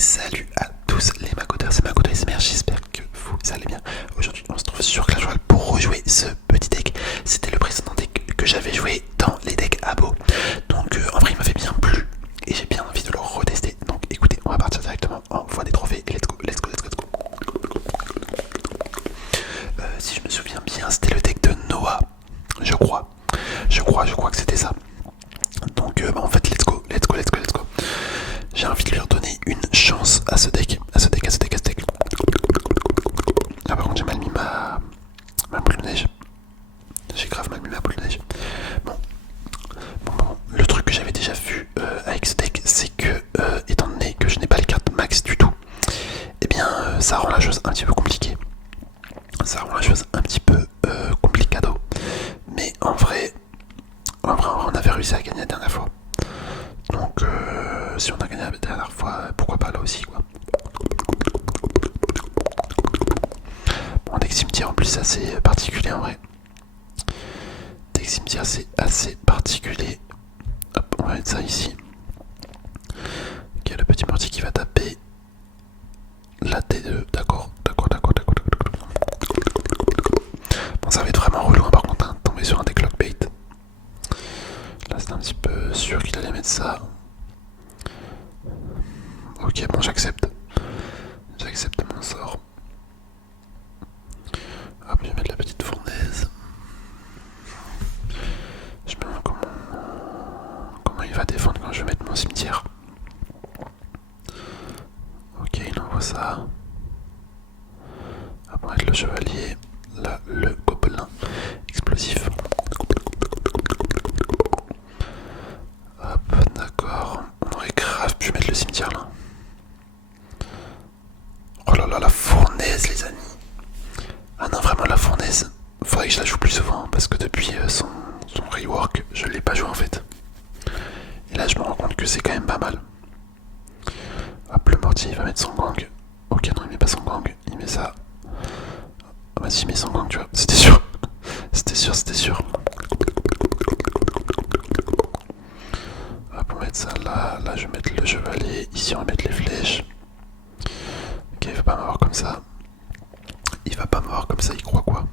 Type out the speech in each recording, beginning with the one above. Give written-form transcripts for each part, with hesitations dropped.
salut à tous les Magodeurs, c'est Magodo SMR, j'espère que vous allez bien. Aujourd'hui on se trouve sur Clash Royale pour rejouer ce petit deck. C'était le précédent deck que j'avais joué dans les decks Abo. Donc en vrai il m'avait bien plu et j'ai bien envie de le retester. Donc écoutez, on va partir directement en voie des trophées et let's go, let's go, let's go, let's go. Si je me souviens bien, c'était le deck de Noah, je crois que c'était ça. Donc en fait let's go, let's go, let's go, let's go. J'ai envie de lui redonner une chance à ce deck, à ce deck. Là par contre j'ai mal mis ma boule de neige. J'ai grave mal mis ma boule de neige. Bon. Le truc que j'avais déjà vu avec ce deck, c'est que étant donné que je n'ai pas les cartes max du tout, et bien ça rend la chose un petit peu compliquée. Ça rend la chose un petit peu complicado. Mais en vrai, on avait réussi à gagner la dernière fois. Donc si on a gagné la dernière fois, pourquoi pas là aussi quoi. Bon, deck cimetière en plus c'est assez particulier en vrai. Deck cimetière c'est assez particulier. Hop, on va mettre ça ici. Ok, le petit mortier qui va taper la T2, d'accord. Bon, ça va être vraiment relou hein, par contre, hein, tomber sur un deck lockbait. Là c'est un petit peu sûr qu'il allait mettre ça. Ok, bon j'accepte. J'accepte mon sort. Hop, je vais mettre la petite fournaise. Je me demande comment il va défendre quand je vais mettre mon cimetière. Ok, il envoie ça. Hop, on va mettre le chevalier. Là, le gobelin explosif. Hop, d'accord. On aurait grave pu mettre le cimetière là. Oh là là, la fournaise, les amis. Ah non, vraiment, la fournaise. Faudrait que je la joue plus souvent parce que depuis son rework, je l'ai pas joué en fait. Et là, je me rends compte que c'est quand même pas mal. Hop, le mortier, il va mettre son gang. Ok, non, il met pas son gang, il met ça. Ah bah si, il met son gang, tu vois, c'était sûr. C'était sûr. Hop, on va mettre ça là. Là, je vais mettre le chevalier. Ici, on va mettre les flèches. Ok, il va pas m'avoir comme ça. Il va pas m'avoir comme ça, il croit quoi?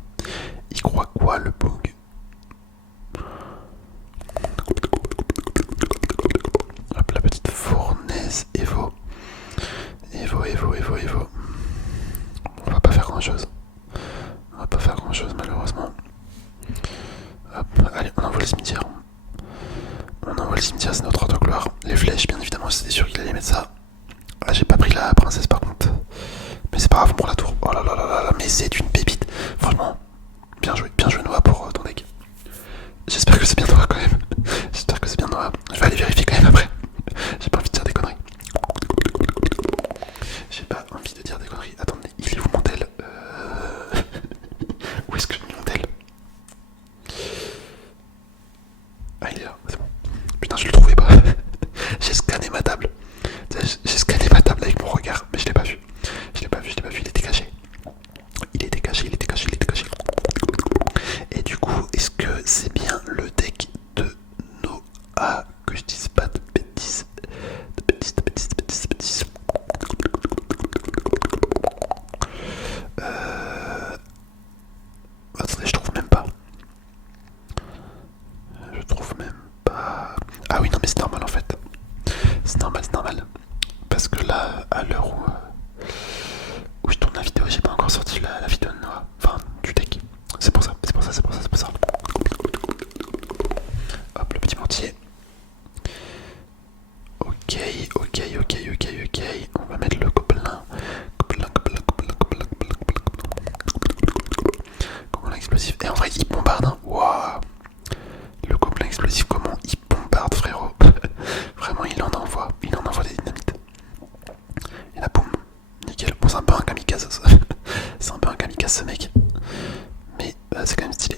Il croit quoi, le bug? Hop, la petite fournaise, Evo. On va pas faire grand chose. Malheureusement. Hop, allez, on envoie le cimetière. C'est notre ordre de gloire. Les flèches, bien évidemment, c'était sûr qu'il allait mettre ça. Ah, j'ai pas pris la princesse par contre. Mais c'est pas grave pour la tour. Oh là là là là, mais c'est une pépite. Franchement, bien joué Noah pour ton deck. J'espère que c'est bien Noah quand même. J'espère que c'est bien Noah. Je vais aller vérifier quand même après. J'ai pas envie de dire des conneries. Attendez, il est où mon tel Où est-ce que j'ai mis mon tel? Ah, il est là, c'est bon. Putain, je le trouvais pas. J'ai scanné ma table. J'ai scanné ma table avec mon regard, mais je l'ai pas vu. Il était caché. Et du coup, est-ce que c'est bien le deck de Noah? Que je dise pas de bêtises. Attendez, je trouve même pas. Ah oui, non, mais c'est normal en fait. C'est normal. Parce que là, à l'heure où je tourne la vidéo, j'ai pas encore sorti la vidéo de Noah. Enfin, du deck. C'est pour ça. Hop, le petit mortier. Ok. On va mettre le gobelin. Gobelin explosif. Et en vrai, il bombarde. Hein. Waouh. Le gobelin explosif, comment il bombarde, frérot. Vraiment, il en envoie des dynamites. Et là, boum. Nickel. Bon, c'est un peu un kamikaze. C'est un peu un kamikaze, ce mec. Mais c'est quand même stylé.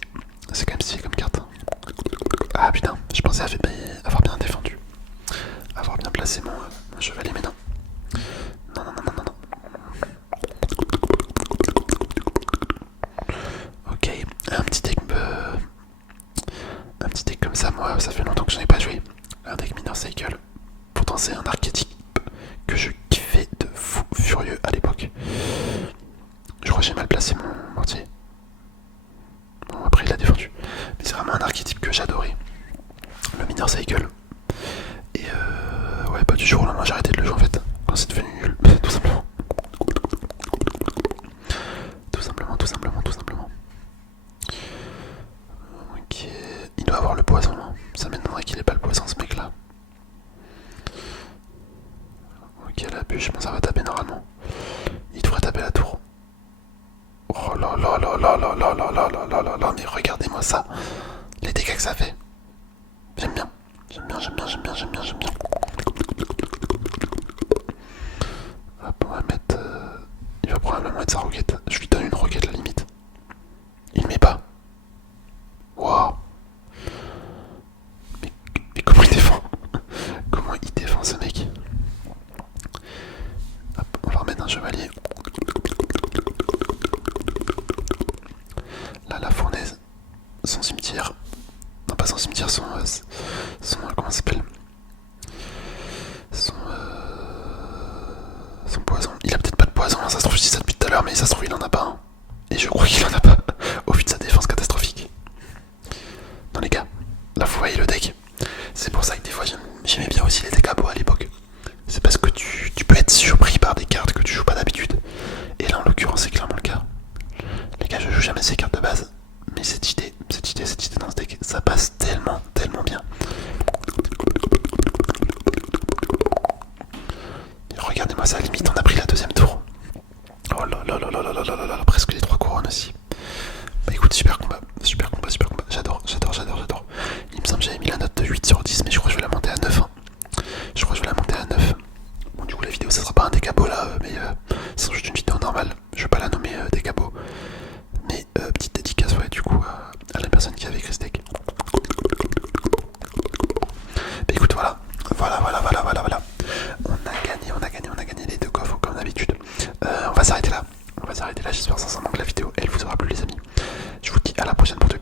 Comme carte. Ah putain, je pensais avoir bien défendu. Avoir bien placé mon chevalier, mais non. Non. Ok, un petit deck comme ça, moi, ça fait longtemps que j'en ai pas joué. Un deck Minor Cycle. Pourtant, c'est un archétype que je kiffais de quel abus, je pense que ça va taper normalement. Il devrait taper la tour. Oh là là là là là là là là là là là là, mais regardez-moi ça. Les dégâts que ça fait. J'aime bien. J'aime bien, j'aime bien, j'aime bien, j'aime bien, j'aime bien. Hop, on va mettre... il va probablement mettre sa roquette. Je lui donne une roquette à la limite. Il met pas. Waouh. Mais comment il défend? Comment il défend ce mec? Hop, on va remettre un chevalier. Là, la fournaise. Son cimetière. Non, pas son cimetière, son comment ça s'appelle? Son poison. Il a peut-être pas de poison, hein, ça se trouve, je dis ça depuis tout à l'heure, mais ça se trouve, il en a pas. Hein. Et je crois qu'il en a pas, au vu de sa défense catastrophique. Non, les gars, là, vous voyez le deck. C'est pour ça que des fois, j'aimais bien aussi les decks à bois à l'époque. C'est parce que tu peux être surpris par des cartes que tu joues pas d'habitude. Et là, en l'occurrence, c'est clairement le cas. Les gars, je joue jamais ces cartes de base. Mais cette idée dans ce deck, ça passe tellement, tellement bien. Regardez-moi ça, limite on a pris la deuxième tour. Oh là là là là là là là là là, presque les 3 couronnes aussi. Bah écoute, super combat, super combat, super combat. J'adore, j'adore, j'adore, j'adore. Il me semble que j'avais mis la note de 8 sur 10, mais je crois que je vais la monter à 9. Hein. Je crois que je vais la monter à 9. Bon, du coup, la vidéo ça sera pas un décabo là, mais ça sera juste une vidéo normale. Je vais pas la nommer décabo. Mais petite dédicace, ouais, du coup, à la personne qui avait écrit ce deck. Bah écoute, voilà. Voilà. On a gagné les 2 coffres comme d'habitude. On va s'arrêter là. J'espère sincèrement que la vidéo elle vous aura plu, les amis. Je vous dis à la prochaine pour de